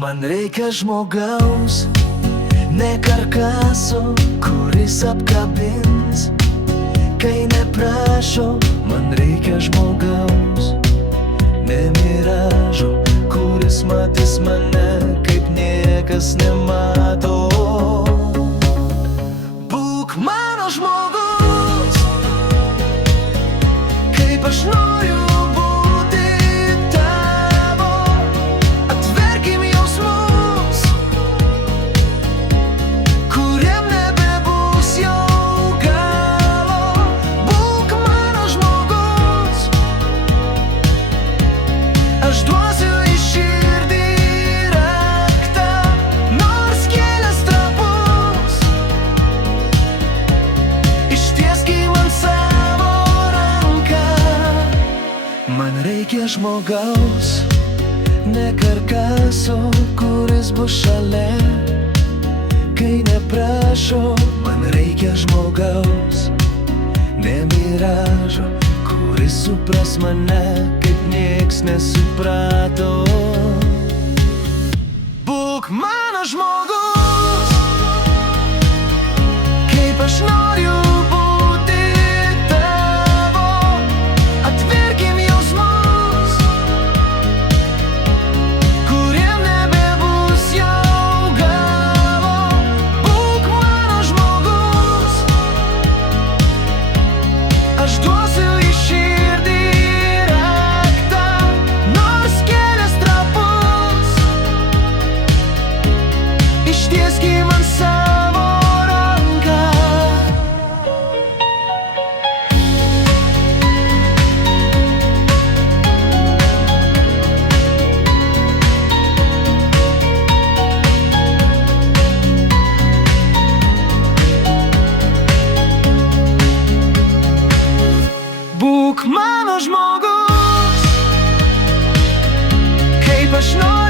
Man reikia žmogaus, ne karkaso, kuris apkabins, kai neprašo. Man reikia žmogaus, ne miražo, kuris matys mane, kaip niekas nemato. Būk mano žmogus, kaip aš noriu būti tavo. Atverkim jausmus, kuriem nebebus jau galo. Būk mano žmogus, aš duosiu į širdį raktą, nors kelias trapus. Ištieski man savo ranką. Man reikia žmogaus, ne karkaso, kuris bus šalia, kai neprašo. Man reikia žmogaus, ne miražo, kuris supras mane, kaip nieks nesuprato. Būk mano žmogus, kaip aš noriu būti tavo. Atverkim jausmus, kuriem nebebus jau galo. Būk mano žmogus, aš duosiu į širdį raktą, nors kelias trapus. Ištieski man savo ranką. Būk mano žmogus, kaip aš noriu